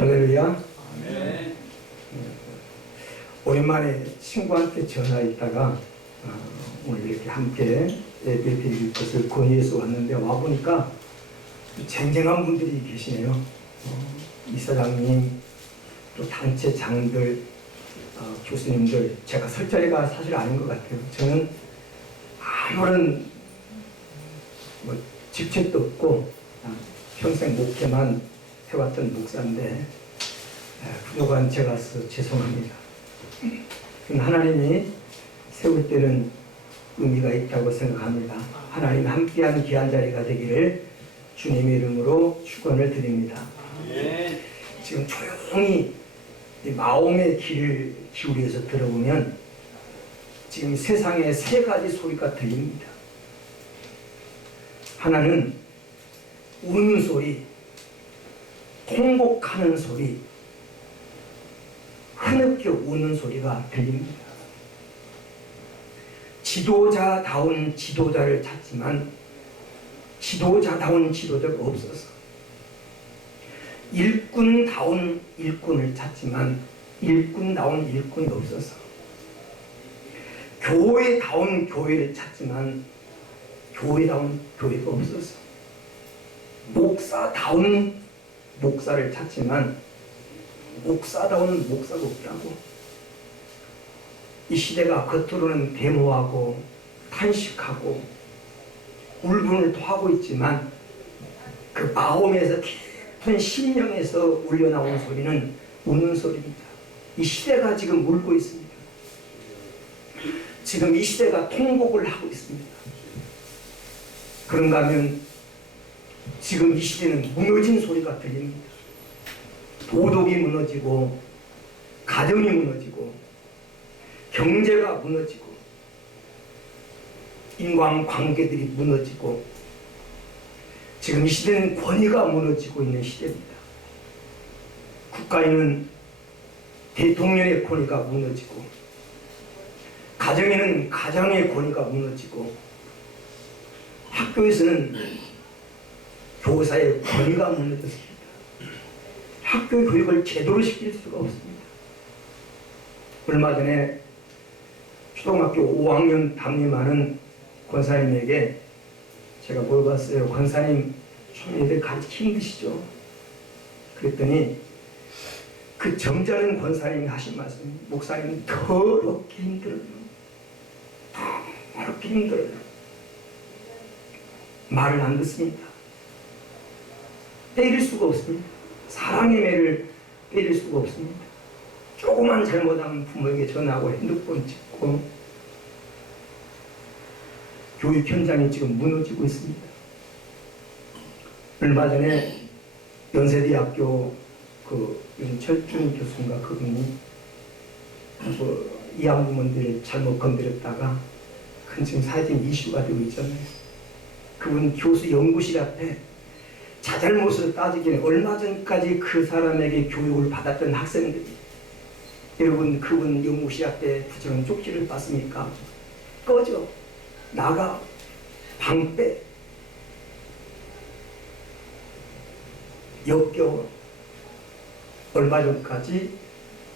할렐루야. 네. 오랜만에 친구한테 전화했다가 오늘 이렇게 함께 예배 드릴 것을 건의해서 왔는데 와보니까 쟁쟁한 분들이 계시네요. 이사장님, 또 단체장들, 교수님들. 제가 설 자리가 사실 아닌 것 같아요. 저는 아무런 직책도 없고 평생 목회만 해왔던 목사인데 부족한 제가서 죄송합니다. 하나님이 세울 때는 의미가 있다고 생각합니다. 하나님 함께한 귀한 자리가 되기를 주님의 이름으로 축원을 드립니다. 네. 지금 조용히 마음의 귀를 기울여서 들어보면 지금 세상에 세 가지 소리가 들립니다. 하나는 우는 소리, 통곡하는 소리, 흐느껴 우는 소리가 들립니다. 지도자다운 지도자를 찾지만 지도자다운 지도자가 없어서, 일꾼다운 일꾼을 찾지만 일꾼다운 일꾼이 없어서, 교회다운 교회를 찾지만 교회다운 교회가 없어서, 목사다운 목사를 찾지만 목사다운 목사가 없다고. 이 시대가 겉으로는 데모하고 탄식하고 울분을 토하고 있지만 그 마음에서 깊은 심령에서 울려나온 소리는 우는 소리입니다. 이 시대가 지금 울고 있습니다. 지금 이 시대가 통곡을 하고 있습니다. 그런가 하면 지금 이 시대는 무너진 소리가 들립니다. 도덕이 무너지고, 가정이 무너지고, 경제가 무너지고, 인간관계들이 무너지고, 지금 이 시대는 권위가 무너지고 있는 시대입니다. 국가에는 대통령의 권위가 무너지고, 가정에는 가장의 권위가 무너지고, 학교에서는 교사의 권위가 무너졌습니다. 학교 교육을 제대로 시킬 수가 없습니다. 얼마 전에 초등학교 5학년 담임하는 권사님에게 제가 물어봤어요. 권사님, 좀 애들 가르치기 힘드시죠? 그랬더니 그 점잖은 권사님이 하신 말씀이, 목사님 더럽게 힘들어요. 더럽게 힘들어요. 말을 안 듣습니다. 때릴 수가 없습니다. 사랑의 매를 때릴 수가 없습니다. 조그만 잘못하면 부모에게 전화하고 핸드폰 찍고, 교육 현장이 지금 무너지고 있습니다. 얼마 전에 연세대학교 그 윤철준 교수인가 그분이 이한부모들을 잘못 건드렸다가 큰 지금 사회적인 이슈가 되고 있잖아요. 그분 교수 연구실 앞에 자잘못으로 따지기는 얼마 전까지 그 사람에게 교육을 받았던 학생들이, 여러분 그분 연구실 앞에 부정 쪽지를 봤습니까? 꺼져, 나가, 방 빼. 역겨워. 얼마 전까지,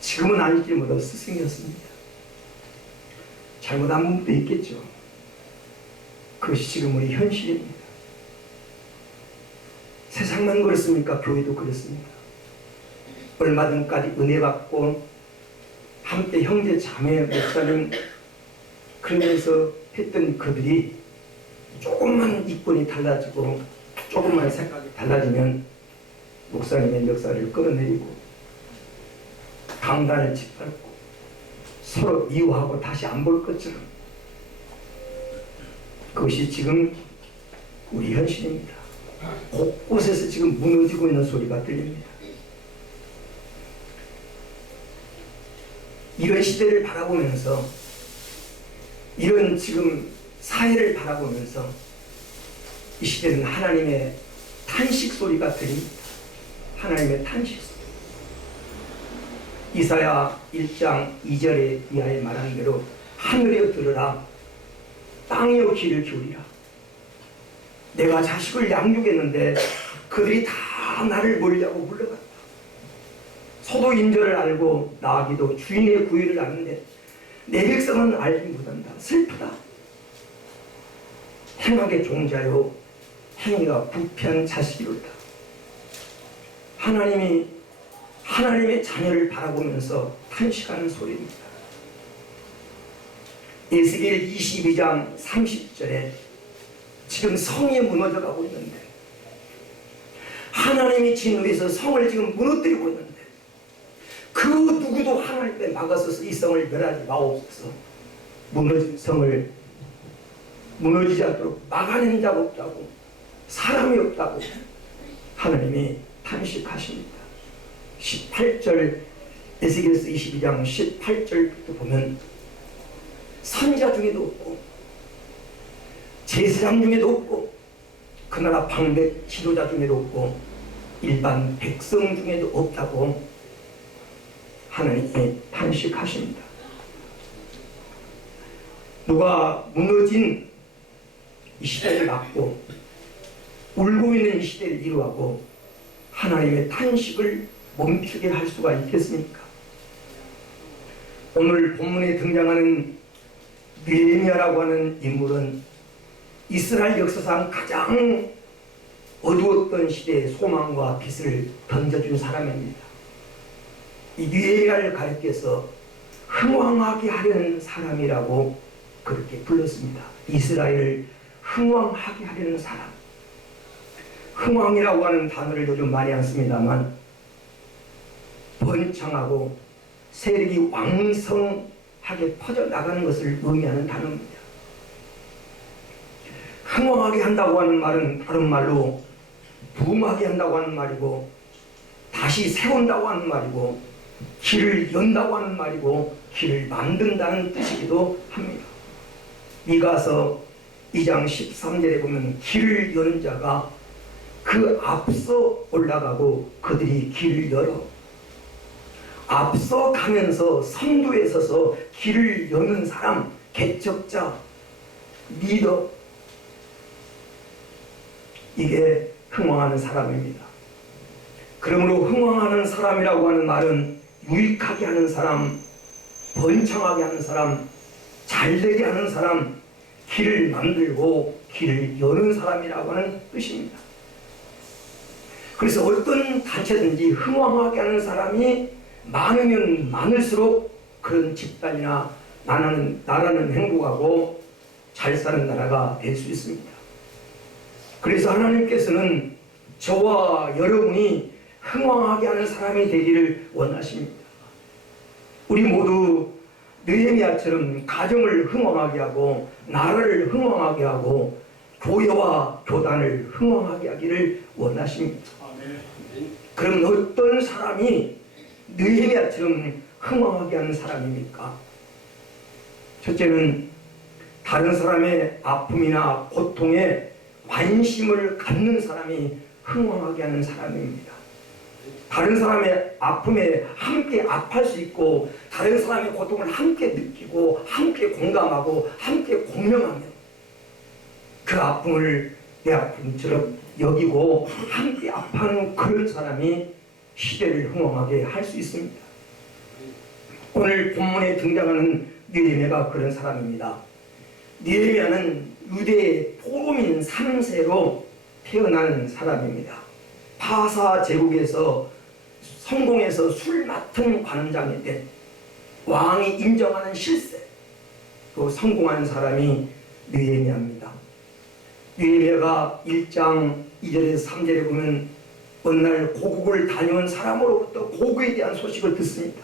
지금은 아닐지 모르 스승이었습니다. 잘못한 부분도 있겠죠. 그것이 지금 우리 현실입니다. 세상만 그렇습니까? 교회도 그렇습니다. 얼마 전까지 은혜 받고 함께 형제 자매 목사님 그러면서 했던 그들이 조금만 이권이 달라지고 조금만 생각이 달라지면 목사님의 멱살을 끌어내리고 강단을 짓밟고 서로 미워하고 다시 안 볼 것처럼, 그것이 지금 우리 현실입니다. 곳곳에서 지금 무너지고 있는 소리가 들립니다. 이런 시대를 바라보면서, 이런 지금 사회를 바라보면서 이 시대는 하나님의 탄식 소리가 들립니다. 하나님의 탄식 소리. 이사야 1장 2절에 이하에 말한 대로 하늘이여 들으라, 땅이여 귀를 기울이라. 내가 자식을 양육했는데 그들이 다 나를 몰려고 물러갔다. 소도 인절을 알고 나귀도 주인의 구의를 아는데 내 백성은 알지 못한다. 슬프다. 행악의 종자요 행위가 부패한 자식이로다. 하나님이 하나님의 자녀를 바라보면서 탄식하는 소리입니다. 에스겔 22장 30절에 지금 성이 무너져 가고 있는데 하나님이 진노해서 성을 지금 무너뜨리고 있는데 그 누구도 하나님께 막아서서 이 성을 멸하지 마옵소서. 무너진 성을 무너지지 않도록 막아낸 자가 없다고, 사람이 없다고 하나님이 탄식하십니다. 18절 에스겔서 22장 18절부터 보면 선지자 중에도 없고 제사장 중에도 없고 그 나라 방백 지도자 중에도 없고 일반 백성 중에도 없다고 하나님이 탄식하십니다. 누가 무너진 이 시대를 막고 울고 있는 이 시대를 이루하고 하나님의 탄식을 멈추게 할 수가 있겠습니까? 오늘 본문에 등장하는 느헤미야라고 하는 인물은 이스라엘 역사상 가장 어두웠던 시대의 소망과 빛을 던져준 사람입니다. 이 느헤미야를 가리켜서 흥왕하게 하려는 사람이라고 그렇게 불렀습니다. 이스라엘을 흥왕하게 하려는 사람. 흥왕이라고 하는 단어를 요즘 많이 안 씁니다만 번창하고 세력이 왕성하게 퍼져나가는 것을 의미하는 단어입니다. 흥왕하게 한다고 하는 말은 다른 말로 부흥하게 한다고 하는 말이고 다시 세운다고 하는 말이고 길을 연다고 하는 말이고 길을 만든다는 뜻이기도 합니다. 미가서 2장 13절에 보면 길을 여는 자가 그 앞서 올라가고 그들이 길을 열어 앞서 가면서 선두에 서서 길을 여는 사람, 개척자, 리더, 이게 흥왕하는 사람입니다. 그러므로 흥왕하는 사람이라고 하는 말은 유익하게 하는 사람, 번창하게 하는 사람, 잘되게 하는 사람, 길을 만들고 길을 여는 사람이라고 하는 뜻입니다. 그래서 어떤 단체든지 흥왕하게 하는 사람이 많으면 많을수록 그런 집단이나 나라는 행복하고 잘 사는 나라가 될 수 있습니다. 그래서 하나님께서는 저와 여러분이 흥왕하게 하는 사람이 되기를 원하십니다. 우리 모두 느헤미야처럼 가정을 흥왕하게 하고 나라를 흥왕하게 하고 교회와 교단을 흥왕하게 하기를 원하십니다. 그러면 어떤 사람이 느헤미야처럼 흥왕하게 하는 사람입니까? 첫째는 다른 사람의 아픔이나 고통에 관심을 갖는 사람이 흥왕하게 하는 사람입니다. 다른 사람의 아픔에 함께 아파할 수 있고 다른 사람의 고통을 함께 느끼고 함께 공감하고 함께 공명하며 그 아픔을 내 아픔처럼 여기고 함께 아파하는 그런 사람이 시대를 흥왕하게 할 수 있습니다. 오늘 본문에 등장하는 느헤미야가 그런 사람입니다. 느헤미야는 유대의 포로민 3세로 태어난 사람입니다. 파사 제국에서 성공해서 술 맡은 관장이 된 왕이 인정하는 실세 또 성공한 사람이 느헤미야입니다. 느헤미야가 1장 2절에서 3절에 보면 어느 날 고국을 다녀온 사람으로부터 고국에 대한 소식을 듣습니다.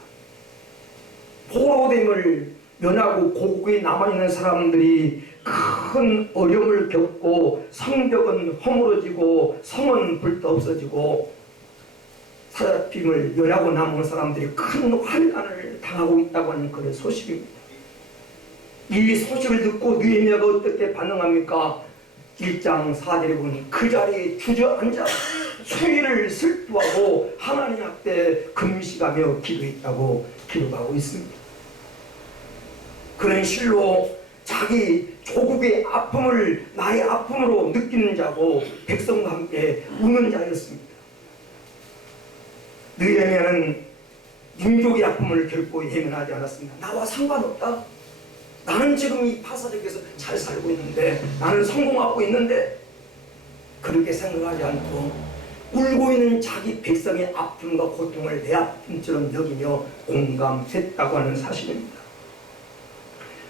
포로됨을 면하고 고국에 남아있는 사람들이 큰 어려움을 겪고 성벽은 허물어지고 성은 불타 없어지고 사자핌을 면하고 남은 사람들이 큰 환난을 당하고 있다고 하는 그런 소식입니다. 이 소식을 듣고 느헤미야가 어떻게 반응합니까? 1장 4절에 보니 그 자리에 주저앉아 수위를 슬퍼하고 하나님 앞에 금식하며 기도했다고 기록하고 있습니다. 그는 실로 자기 조국의 아픔을 나의 아픔으로 느끼는 자고 백성과 함께 우는 자였습니다. 느헤미야는 민족의 아픔을 결코 예면하지 않았습니다. 나와 상관없다. 나는 지금 이 파사적에서 잘 살고 있는데, 나는 성공하고 있는데, 그렇게 생각하지 않고 울고 있는 자기 백성의 아픔과 고통을 내 아픔처럼 여기며 공감했다고 하는 사실입니다.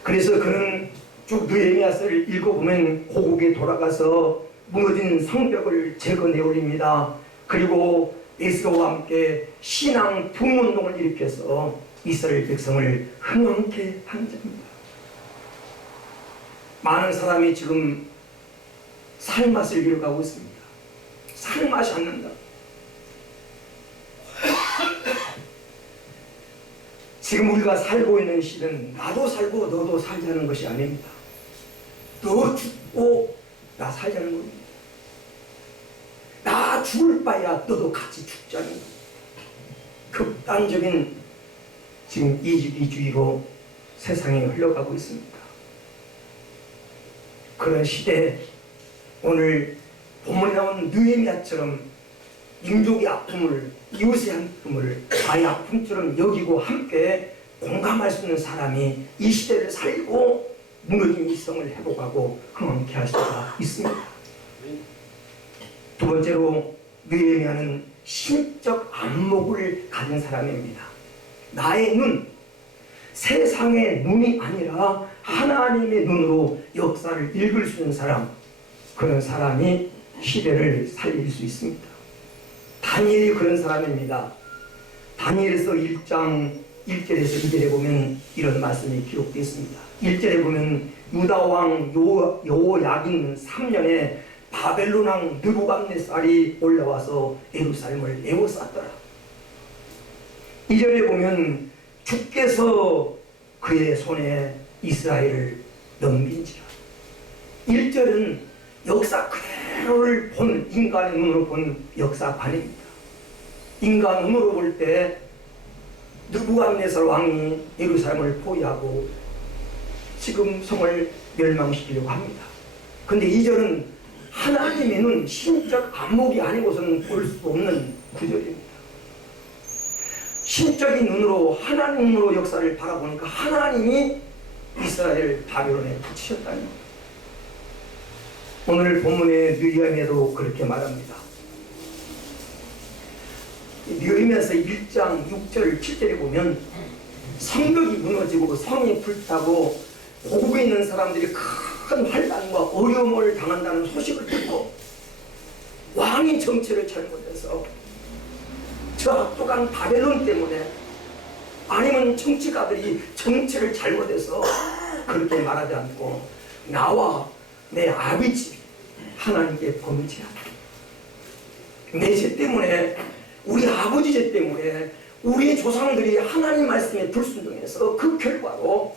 그래서 그는 쭉 느헤미야서를 읽어보면 고국에 돌아가서 무너진 성벽을 재건해 올립니다. 그리고 에스더와 함께 신앙 부흥운동을 일으켜서 이스라엘 백성을 흥왕케 한 자입니다. 많은 사람이 지금 살맛을 잃어가고 있습니다. 살맛이 안 난다. 지금 우리가 살고 있는 시는 나도 살고 너도 살자는 것이 아닙니다. 너 죽고 나 살자는 겁니다. 나 죽을 바야 너도 같이 죽자는 겁니다. 극단적인 지금 이주의로 세상이 흘러가고 있습니다. 그런 시대에 오늘 본문에 나온 느헤미야처럼 민족의 아픔을, 이웃의 아픔을 나의 아픔처럼 여기고 함께 공감할 수 있는 사람이 이 시대를 살고 무너진 일성을 회복하고 흥왕케 할 수가 있습니다. 두 번째로 느헤미야는 신적 안목을 가진 사람입니다. 나의 눈, 세상의 눈이 아니라 하나님의 눈으로 역사를 읽을 수 있는 사람, 그런 사람이 시대를 살릴 수 있습니다. 다니엘이 그런 사람입니다. 다니엘에서 1장 1절에서 2절에 보면 이런 말씀이 기록되어 있습니다. 1절에 보면 유다왕 여호야긴 3년에 바벨론 왕 느부갓네살이 올라와서 예루살렘을 에워쌌더라. 2절에 보면 주께서 그의 손에 이스라엘을 넘긴지라. 1절은 역사 그대로를 본, 인간의 눈으로 본 역사관입니다. 인간 눈으로 볼 때 느부갓네살 왕이 예루살렘을 포위하고 지금 성을 멸망시키려고 합니다. 근데 2절은 하나님의 눈, 신적 안목이 아니고서는 볼 수 없는 구절입니다. 신적인 눈으로 하나님으로 역사를 바라보니까 하나님이 이스라엘을 바벨론에 붙이셨다는 겁니다. 오늘 본문의 느헤미야도 그렇게 말합니다. 느헤미야서 1장 6절 7절에 보면 성벽이 무너지고 성이 불타고 고국에 있는 사람들이 큰 환난과 어려움을 당한다는 소식을 듣고 왕이 정치를 잘못해서 저 악독한 바벨론 때문에, 아니면 정치가들이 정치를 잘못해서 그렇게 말하지 않고 나와 내 아비 집이 하나님께 범죄하다. 내 죄 때문에, 우리 아버지 죄 때문에 우리 조상들이 하나님 말씀에 불순종해서 그 결과로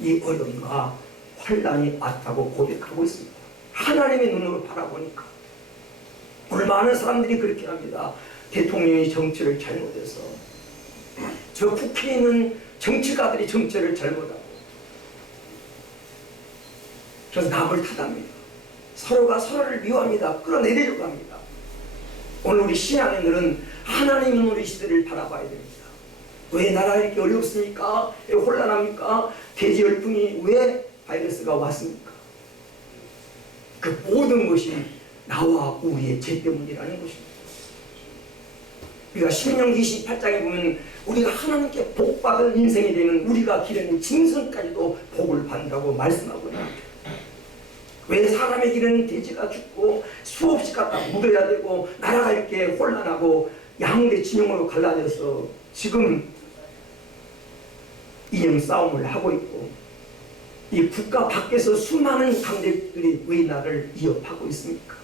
이 어려움과 환난이 왔다고 고백하고 있습니다. 하나님의 눈으로 바라보니까. 오늘 많은 사람들이 그렇게 합니다. 대통령이 정치를 잘못해서, 저 국회에 있는 정치가들이 정치를 잘못하고, 그래서 남을 탓합니다. 서로가 서로를 미워합니다. 끌어내리려고 합니다. 오늘 우리 신앙인들은 하나님의 눈으로 이 시대를 바라봐야 됩니다. 왜 나라가 이렇게 어렵습니까? 왜 혼란합니까? 대지 열풍이 왜 바이러스가 왔습니까? 그 모든 것이 나와 우리의 죄 때문이라는 것입니다. 우리가 신명기 28장에 보면 우리가 하나님께 복받은 인생이 되면 우리가 기르는 짐승까지도 복을 받는다고 말씀하고 있습니다. 왜 사람의 길은 돼지가 죽고 수없이 갖다 묻어야 되고 나라가 이렇게 혼란하고 양대 진영으로 갈라져서 지금 이념 싸움을 하고 있고, 이 국가 밖에서 수많은 강대들이 왜 나를 위협하고 있습니까?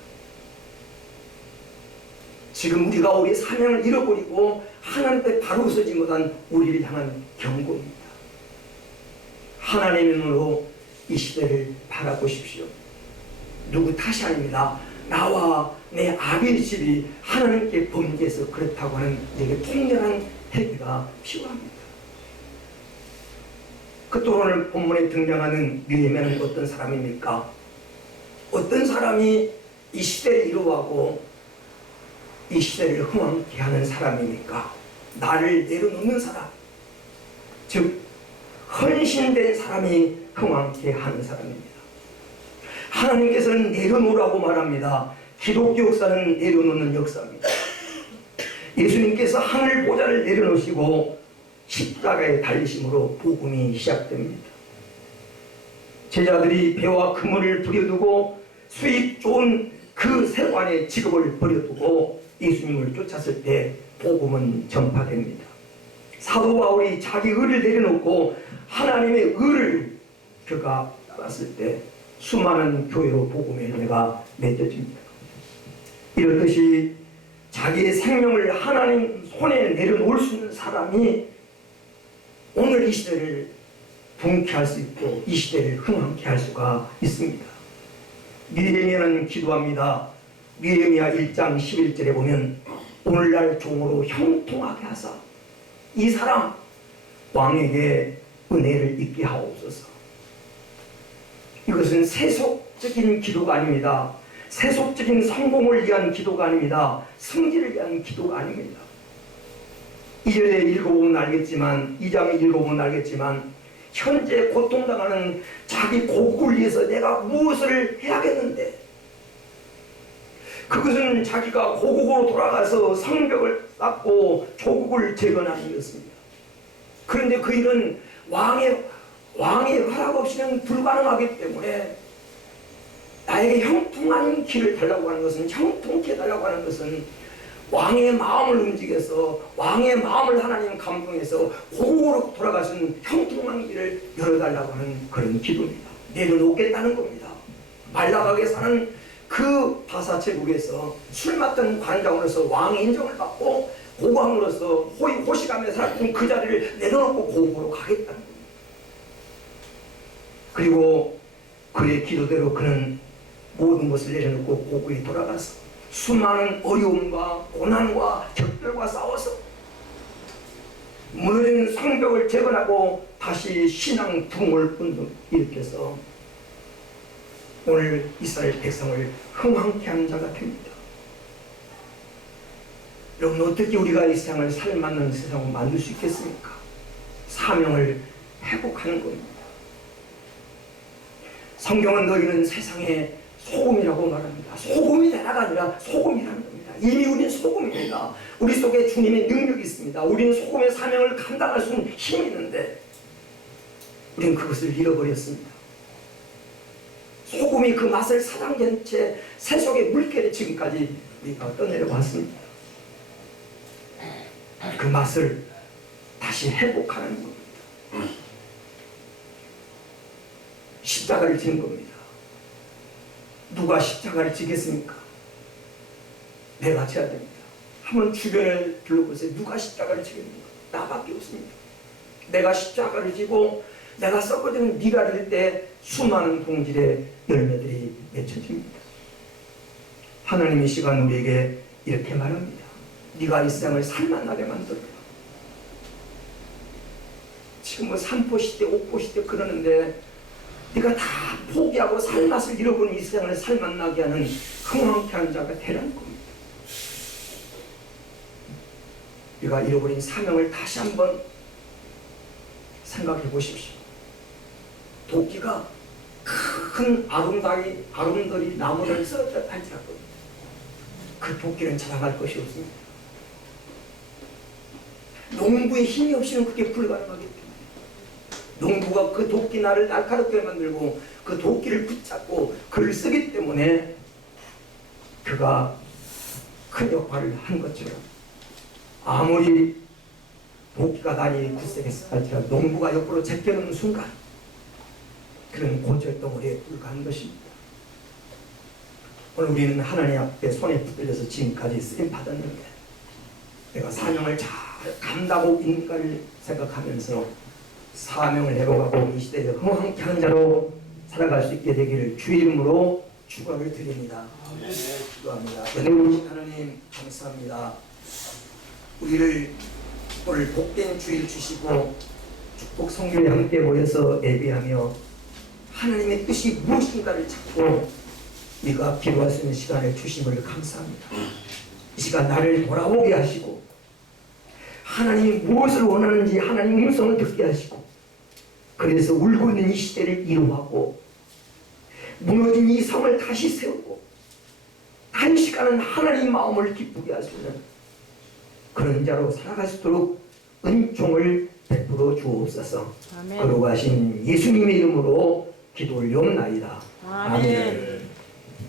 지금 우리가 우리 사명을 잃어버리고 하나님 앞에 바로 서지 못한 우리를 향한 경고입니다. 하나님의 눈으로 이 시대를 바라보십시오. 누구 탓이 아닙니다. 나와 내 아비 집이 하나님께 범죄해서 그렇다고 하는 내게 통렬한 회개가 필요합니다. 또 오늘 본문에 등장하는 느헤미야는 어떤 사람입니까? 어떤 사람이 이 시대를 이루어가고 이 시대를 흥왕케 하는 사람입니까? 나를 내려놓는 사람, 즉 헌신된 사람이 흥왕케 하는 사람입니다. 하나님께서는 내려놓으라고 말합니다. 기독교 역사는 내려놓는 역사입니다. 예수님께서 하늘 보좌를 내려놓으시고 십자가에 달리심으로 복음이 시작됩니다. 제자들이 배와 그물을 부려두고 수입 좋은 그 세관의 직업을 버려두고 예수님을 쫓았을 때 복음은 전파됩니다. 사도 바울이 자기 의를 내려놓고 하나님의 의를 그가 따랐을 때 수많은 교회로 복음의 열매가 맺어집니다. 이렇듯이 자기의 생명을 하나님 손에 내려놓을 수 있는 사람이 오늘 이 시대를 통쾌할 수 있고 이 시대를 흥황케 할 수가 있습니다. 느헤미야는 기도합니다. 느헤미야 1장 11절에 보면 오늘날 종으로 형통하게 하사 이 사람 왕에게 은혜를 있게 하옵소서. 이것은 세속적인 기도가 아닙니다. 세속적인 성공을 위한 기도가 아닙니다. 승리를 위한 기도가 아닙니다. 2절에 읽어보면 알겠지만 2장에 읽어보면 알겠지만 현재 고통당하는 자기 고국을 위해서 내가 무엇을 해야겠는데 그것은 자기가 고국으로 돌아가서 성벽을 쌓고 조국을 재건하는 것입니다. 그런데 그 일은 왕의 허락 없이는 불가능하기 때문에 나에게 형통한 길을 달라고 하는 것은 형통케 해달라고 하는 것은 왕의 마음을 움직여서 왕의 마음을 하나님 감동해서 고국으로 돌아가신 형통한 길을 열어달라고 하는 그런 기도입니다. 내려놓겠다는 겁니다. 말라가게 사는 그 바사제국에서 술 맡던 관장으로서 왕의 인정을 받고 고관으로서 호시가며 살았던 그 자리를 내려놓고 고국으로 가겠다는 겁니다. 그리고 그의 기도대로 그는 모든 것을 내려놓고 고국에 돌아가서 수많은 어려움과 고난과 적들과 싸워서 무너진 성벽을 재건하고 다시 신앙 부흥을 일으켜서 오늘 이스라엘 백성을 흥황케 하는 자가 됩니다. 여러분, 어떻게 우리가 이 세상을 살맞는 세상으로 만들 수 있겠습니까? 사명을 회복하는 겁니다. 성경은 너희는 세상의 소금이라고 말합니다. 소금이 되라가 아니라 소금이라는 겁니다. 이미 우리는 소금입니다. 우리 속에 주님의 능력이 있습니다. 우리는 소금의 사명을 감당할 수 있는 힘이 있는데 우리는 그것을 잃어버렸습니다. 소금이 그 맛을 사장된 채 세속의 물결에 지금까지 우리가 떠내려 왔습니다. 그 맛을 다시 회복하는 겁니다. 십자가를 지는 겁니다. 누가 십자가를 지겠습니까? 내가 지어야 됩니다. 한번 주변을 둘러보세요. 누가 십자가를 지겠습니까? 나밖에 없습니다. 내가 십자가를 지고 내가 썩어지는 미랄일 때 수많은 동질의 열매들이 맺혀집니다. 하나님의 시간 우리에게 이렇게 말합니다. 네가 이 세상을 살만나게 만들어라. 지금 뭐 산포시대, 옥포시대 그러는데 네가 다 포기하고 살맛을 잃어버린 이 세상을 살만나게 하는 흥황케 하는 자가 되라는 겁니다. 네가 잃어버린 사명을 다시 한번 생각해 보십시오. 도끼가 큰 아름다리 나무를 썰었다 할지라도 그 도끼는 자라갈 것이 없습니다. 농부의 힘이 없이는 그게 불가능하기 때문에 농부가 그 도끼 날을 날카롭게 만들고 그 도끼를 붙잡고 글을 쓰기 때문에 그가 큰 역할을 한 것처럼 아무리 도끼가 날이 굳세겠어 할지라도 농부가 옆으로 제껴놓는 순간 그런 고철덩어리에 불과한 것입니다. 오늘 우리는 하나님 앞에 손에 붙들려서 지금까지 쓰임 받았는데 내가 사명을 잘 감당하고 있는가를 생각하면서 사명을 회복하고 이 시대에 흥황케 하는 자로 살아갈 수 있게 되기를 주의 이름으로 축원을 드립니다. 기도합니다. 은혜로우신 하나님 감사합니다. 우리를 오늘 복된 주일 주시고 축복 성교에 함께 모여서 예배하며 하나님의 뜻이 무엇인가를 찾고 네가 기도할 수 있는 시간을 주심을 감사합니다. 이 시간 나를 돌아오게 하시고 하나님이 무엇을 원하는지 하나님 음성을 듣게 하시고, 그래서 울고 있는 이 시대를 이루하고 무너진 이 성을 다시 세우고 단시간은 하나님 마음을 기쁘게 할 수 있는 그런 자로 살아갈 수 있도록 은총을 베풀어 주옵소서. 아멘. 거룩하신 예수님의 이름으로 기도 올려옵나이다. 아멘.